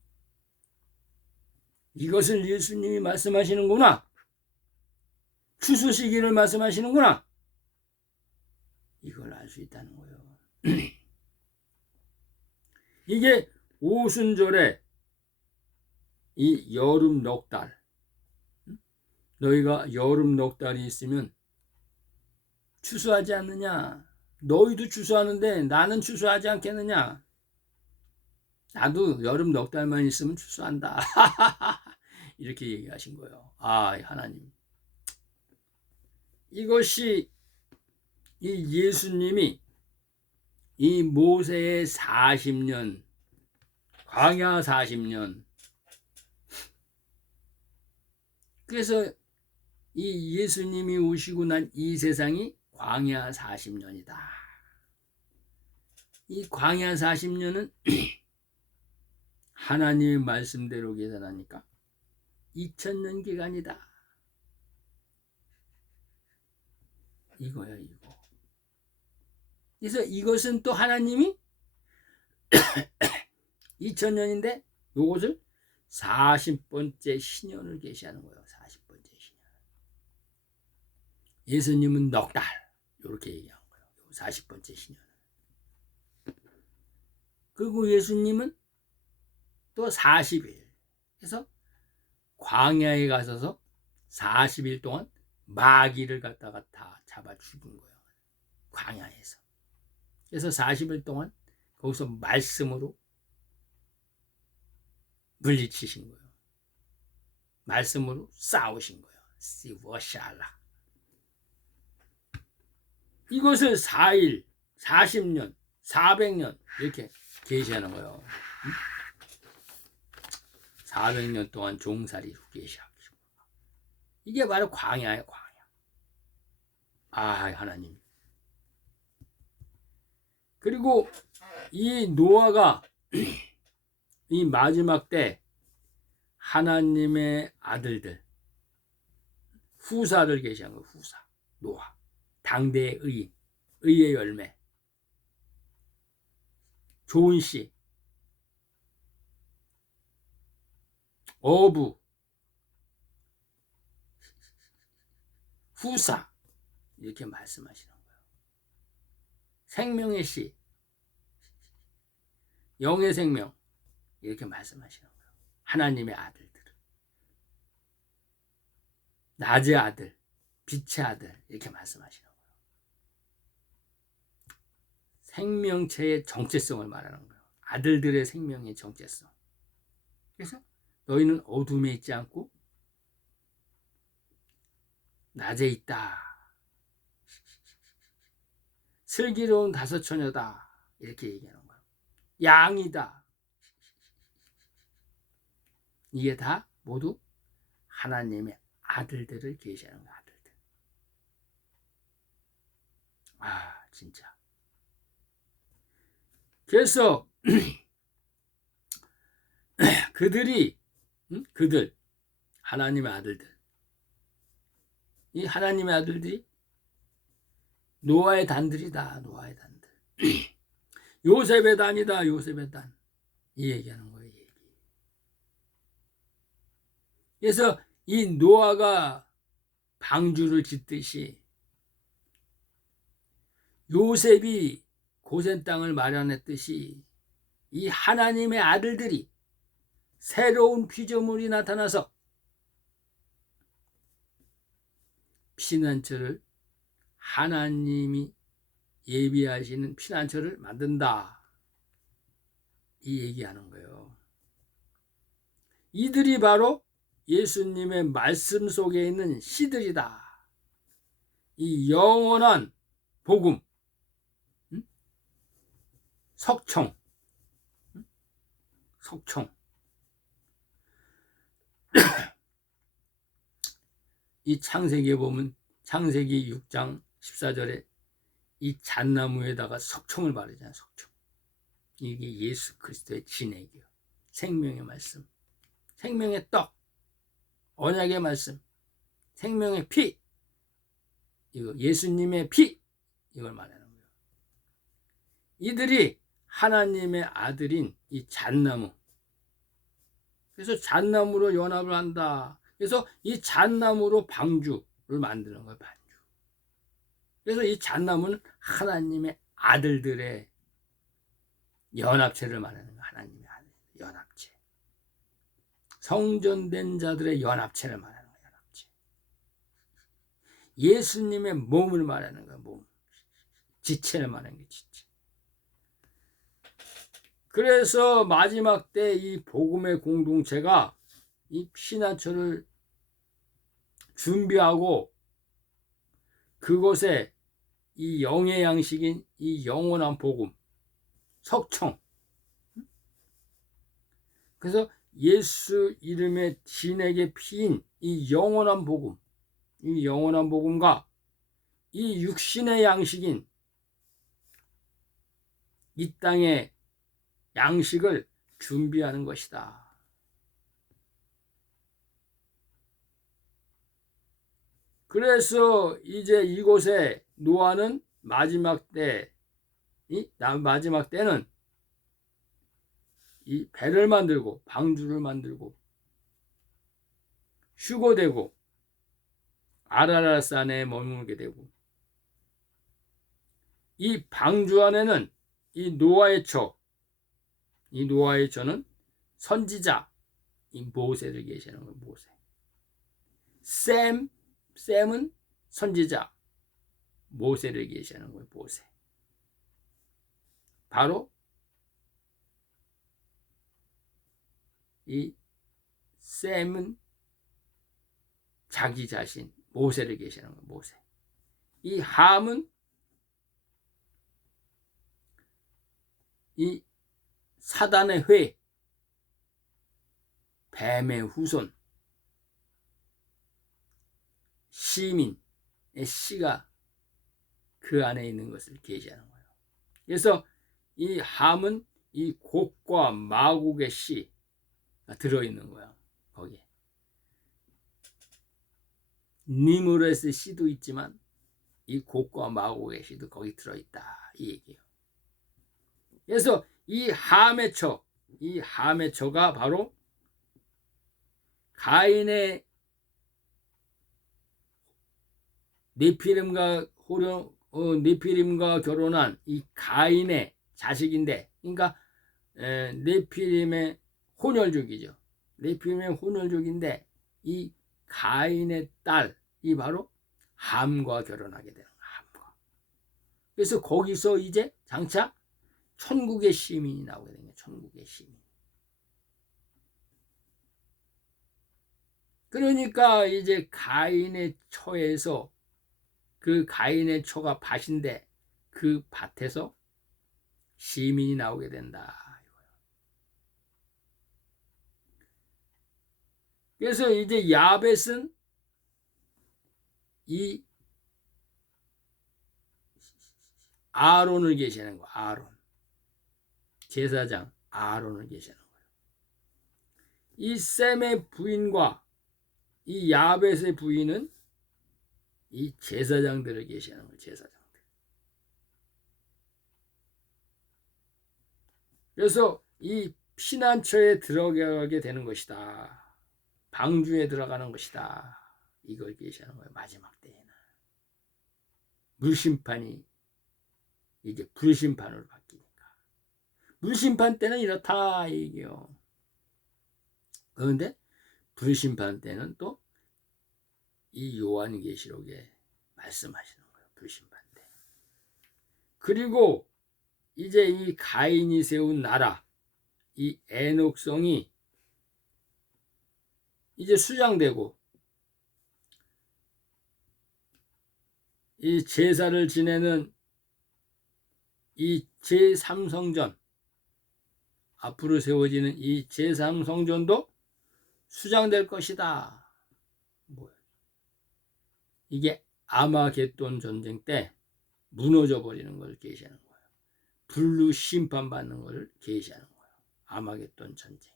이것을 예수님이 말씀하시는구나. 추수 시기를 말씀하시는구나. 이걸 알 수 있다는 거예요. 이게 오순절에 이 여름 넉 달, 너희가 여름 넉 달이 있으면 추수하지 않느냐? 너희도 추수하는데 나는 추수하지 않겠느냐? 나도 여름 넉 달만 있으면 추수한다. 이렇게 얘기하신 거예요. 하나님. 이것이 이 예수님이 이 모세의 40년, 광야 40년, 그래서 이 예수님이 오시고 난 이 세상이 광야 40년이다. 이 광야 40년은 하나님의 말씀대로 계산하니까 2000년 기간이다. 이거야, 이거. 그래서 이것은 또 하나님이 2000년인데 요것을 40번째 신년을 계시하는 거예요. 40번째 신년. 예수님은 넉 달, 이렇게 얘기한 거예요. 40번째 신년. 그리고 예수님은 또 40일. 그래서 광야에 가셔서 40일 동안 마귀를 갖다가 다 잡아 죽인 거예요. 광야에서. 그래서 40일 동안 거기서 말씀으로 물리치신 거예요. 말씀으로 싸우신 거예요. 시워샬라. 이것을 4일, 40년, 400년 이렇게 계시하는 거예요. 400년 동안 종살이로 계시하시고. 이게 바로 광야예요, 광야. 하나님. 그리고 이 노아가 이 마지막 때 하나님의 아들들, 후사를 계시한 거예요, 후사. 노아. 당대의 의인, 의의 열매. 좋은 씨, 어부, 후사, 이렇게 말씀하시는 거예요. 생명의 씨, 영의 생명, 이렇게 말씀하시는 거예요. 하나님의 아들들. 낮의 아들, 빛의 아들, 이렇게 말씀하시는 거예요. 생명체의 정체성을 말하는 거예요. 아들들의 생명의 정체성. 그래서 너희는 어둠에 있지 않고 낮에 있다. 슬기로운 다섯 처녀다. 이렇게 얘기하는 거예요. 양이다. 이게 다 모두 하나님의 아들들을 계시하는 거예요. 아들들. 진짜. 그래서 그들 하나님의 아들들, 이 하나님의 아들들이 노아의 단들이다. 노아의 단들. 요셉의 단이다. 요셉의 단. 이 얘기하는 거예요. 그래서 이 노아가 방주를 짓듯이 요셉이 고센 땅을 마련했듯이 이 하나님의 아들들이 새로운 피조물이 나타나서 피난처를 하나님이 예비하시는 피난처를 만든다. 이 얘기하는 거예요. 이들이 바로 예수님의 말씀 속에 있는 씨들이다. 이 영원한 복음, 석청. 이 창세기에 보면 창세기 6장 14절에 이 잣나무에다가 석청을 바르잖아요. 석청. 이게 예수 그리스도의 진액이요. 생명의 말씀, 생명의 떡, 언약의 말씀, 생명의 피, 이거 예수님의 피, 이걸 말하는 거예요. 이들이 하나님의 아들인 이 잣나무, 그래서 잣나무로 연합을 한다. 그래서 이 잣나무로 방주를 만드는 거예요. 방주. 그래서 이 잣나무는 하나님의 아들들의 연합체를 말하는 거예요. 하나님의 아들 연합체, 성전된 자들의 연합체를 말하는 거예요. 연합체. 예수님의 몸을 말하는 거예요. 몸, 지체를 말하는 거예요. 지체. 그래서 마지막 때 이 복음의 공동체가 이 피난처를 준비하고 그곳에 이 영의 양식인 이 영원한 복음, 석청, 그래서 예수 이름의 진액의 피인 이 영원한 복음, 이 영원한 복음과 이 육신의 양식인 이 땅의 양식을 준비하는 것이다. 그래서 이제 이곳에 노아는 마지막 때는 이 배를 만들고 방주를 만들고 휴거되고 아라랏산에 머물게 되고, 이 방주 안에는 이 노아의 처는 선지자 이 모세를 계시는 거예요. 모세. 셈은 선지자 모세를 계시는 거예요. 모세. 바로 이 셈은 자기 자신 모세를 계시는 거예요. 모세. 이 함은 이 사단의 회, 뱀의 후손, 시민의 씨가 그 안에 있는 것을 계시하는 거예요. 그래서 이 함은 이 곡과 마곡의 씨가 들어있는 거예요. 거기에 니무렛의 씨도 있지만 이 곡과 마곡의 씨도 거기 들어있다, 이 얘기예요. 그래서 이 함의 처가 바로 가인의 네피림과 결혼한 이 가인의 자식인데, 그러니까 네피림의 혼혈족이죠. 네피림의 혼혈족인데 이 가인의 딸이 바로 함과 결혼하게 되는 거예요. 함과. 그래서 거기서 이제 장차 천국의 시민이 나오게 되는 거예요. 천국의 시민. 그러니까 이제 가인의 처에서, 그 가인의 처가 밭인데 그 밭에서 시민이 나오게 된다. 그래서 이제 야벳은 이 아론을 계시는 거예요. 아론. 제사장 아론을 계시는 거예요. 이 셈의 부인과 이 야벳의 부인은 이 제사장들을 계시는 거예요. 제사장들. 그래서 이 피난처에 들어가게 되는 것이다. 방주에 들어가는 것이다. 이걸 계시하는 거예요. 마지막 때에는 물심판이 이제 불심판으로 바뀌니까. 물심판 때는 이렇다 얘기요. 그런데 불심판 때는 또 이 요한계시록에 말씀하시는 거예요. 불심판 때. 그리고 이제 이 가인이 세운 나라, 이 에녹성이 이제 수장되고 이 제사를 지내는 이 제3성전, 앞으로 세워지는 이 제3성전도 수장될 것이다. 뭐야? 이게 아마겟돈 전쟁 때 무너져 버리는 걸 계시하는 거예요. 불로 심판받는 걸 계시하는 거예요. 아마겟돈 전쟁.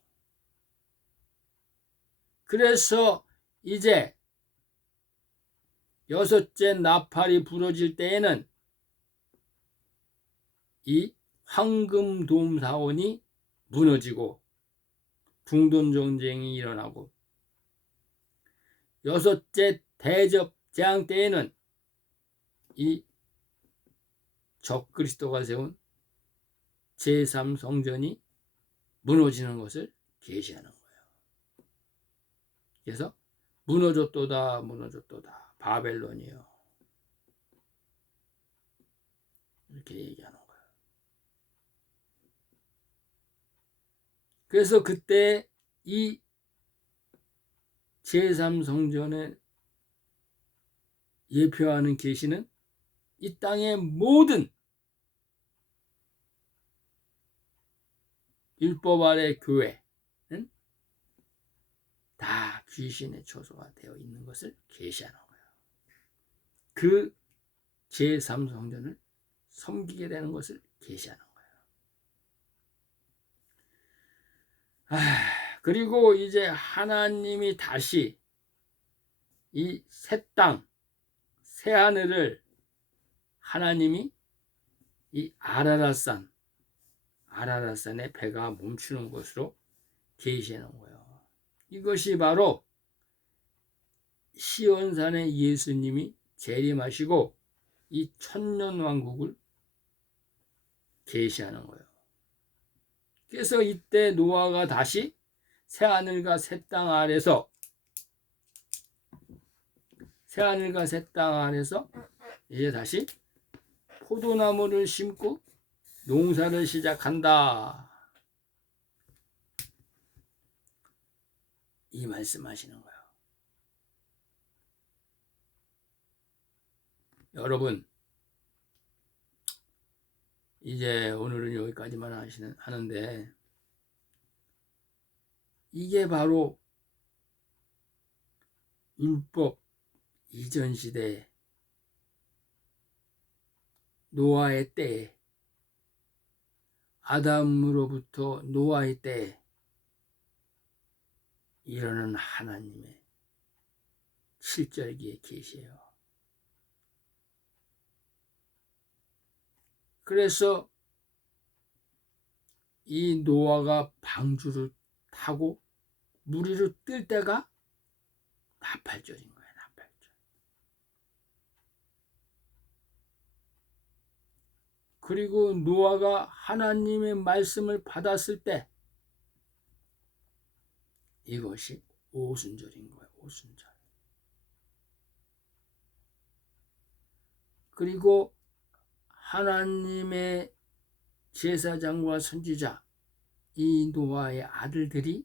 그래서 이제 여섯째 나팔이 부러질 때에는 이 황금돔 사원이 무너지고 중동 전쟁이 일어나고, 여섯째 대접 재앙 때에는 이 적그리스도가 세운 제3성전이 무너지는 것을 계시하는 거예요. 그래서 무너졌도다 무너졌도다 바벨론이요, 이렇게 얘기하는 거예요. 그래서 그때 이 제3성전에 예표하는 계시는 이 땅의 모든 율법 아래 교회는 다 귀신의 처소가 되어 있는 것을 계시하는 거예요. 그 제3성전을 섬기게 되는 것을 계시하는 거예요. 그리고 이제 하나님이 다시 이 새 땅, 새 하늘을 하나님이 이 아라랏산에 배가 멈추는 것으로 계시하는 거예요. 이것이 바로 시온산에 예수님이 재림하시고 이 천년왕국을 계시하는 거예요. 그래서 이때 노아가 다시 새 하늘과 새 땅 아래서 이제 다시 포도나무를 심고 농사를 시작한다, 이 말씀하시는 거예요. 여러분, 이제 오늘은 여기까지만 하는데, 이게 바로 율법 이전 시대 노아의 때에, 아담으로부터 노아의 때에 이르는 하나님의 실절기의 계시예요. 그래서 이 노아가 방주를 타고 물 위로 뜰 때가 나팔절인 거예요. 나팔절. 그리고 노아가 하나님의 말씀을 받았을 때 이것이 오순절인 거예요. 오순절. 그리고 하나님의 제사장과 선지자 이 노아의 아들들이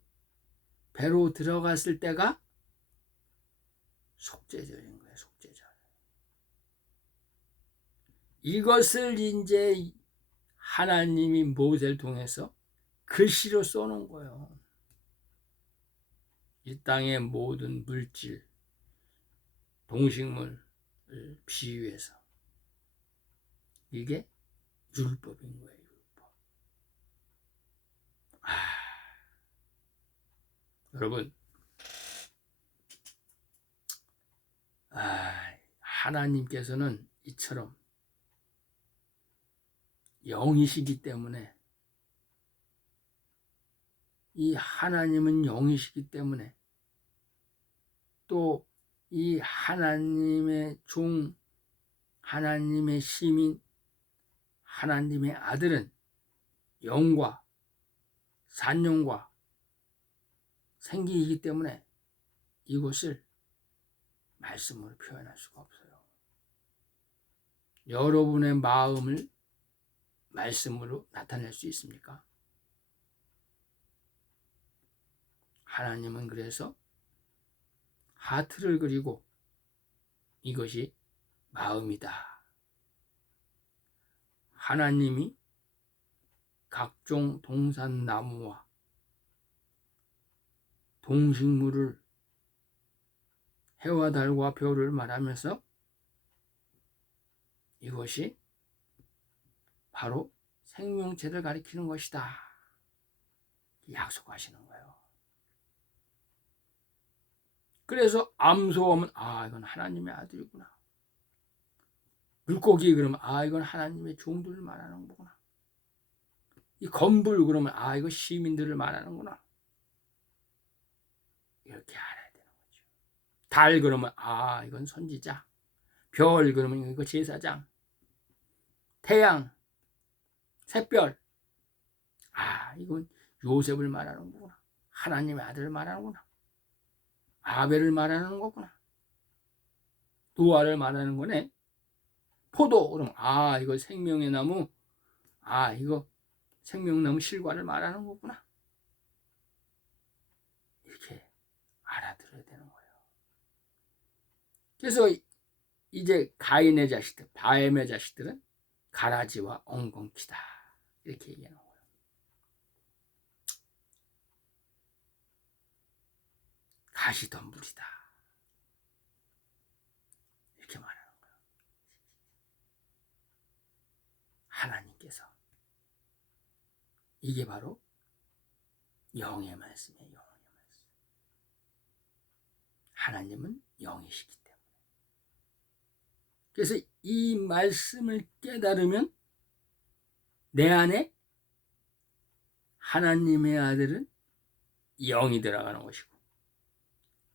배로 들어갔을 때가 속죄절인 거예요. 속죄절. 이것을 이제 하나님이 모세를 통해서 글씨로 써놓은 거예요. 이 땅의 모든 물질, 동식물을 비유해서. 이게 율법인 거예요. 율법. 여러분, 하나님께서는 이처럼 영이시기 때문에, 이 하나님은 영이시기 때문에, 또 이 하나님의 종, 하나님의 시민, 하나님의 아들은 영과 산영과 생기이기 때문에 이것을 말씀으로 표현할 수가 없어요. 여러분의 마음을 말씀으로 나타낼 수 있습니까? 하나님은 그래서 하트를 그리고 이것이 마음이다. 하나님이 각종 동산나무와 동식물을, 해와 달과 별을 말하면서 이것이 바로 생명체를 가리키는 것이다, 약속하시는 거예요. 그래서 암소하면 이건 하나님의 아들이구나. 물고기 그러면 이건 하나님의 종들을 말하는 거구나. 이 건불 그러면 이거 시민들을 말하는구나. 이렇게 알아야 되는 거죠. 달 그러면 이건 선지자. 별 그러면 이거 제사장. 태양, 샛별. 이건 요셉을 말하는 거구나. 하나님의 아들을 말하는구나. 아벨을 말하는 거구나. 노아를 말하는 거네. 포도 그러면 이거 생명의 나무. 이거 생명나무 실과를 말하는 거구나. 이렇게 알아들어야 되는 거예요. 그래서 이제 가인의 자식들, 바엠의 자식들은 가라지와 엉겅퀴다. 이렇게 얘기하는 거예요. 가시덤불이다. 이렇게 말하는 거예요. 하나님께서 이게 바로 영의 말씀이에요. 영의 말씀. 하나님은 영이시기 때문에. 그래서 이 말씀을 깨달으면 내 안에 하나님의 아들은 영이 들어가는 것이고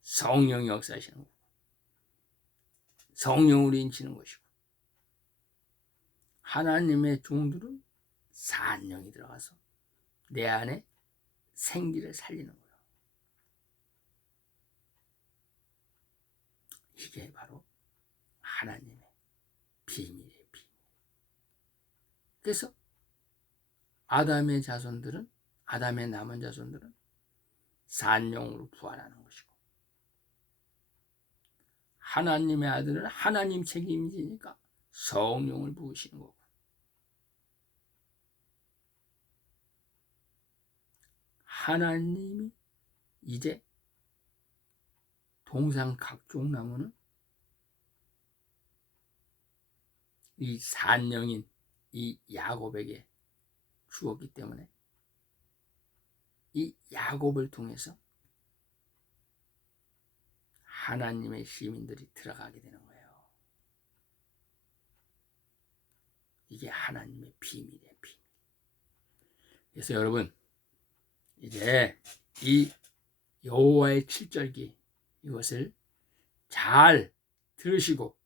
성령이 역사하시는 거고 성령으로 인치는 것이고 하나님의 종들은 산령이 들어가서 내 안에 생기를 살리는 거예요. 이게 바로 하나님의 비밀이에요. 비밀. 그래서 아담의 남은 자손들은 산령으로 부활하는 것이고 하나님의 아들은 하나님 책임지니까 성령을 부으시는 거고 하나님이 이제 동상 각종 나무는 이 산령인 이 야곱에게 주었기 때문에 이 야곱을 통해서 하나님의 시민들이 들어가게 되는 거예요. 이게 하나님의 비밀이에요. 비밀. 그래서 여러분 이제 이 여호와의 7절기 이것을 잘 들으시고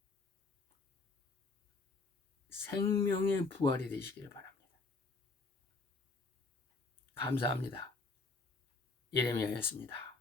생명의 부활이 되시기를 바랍니다. 감사합니다. 예레미야였습니다.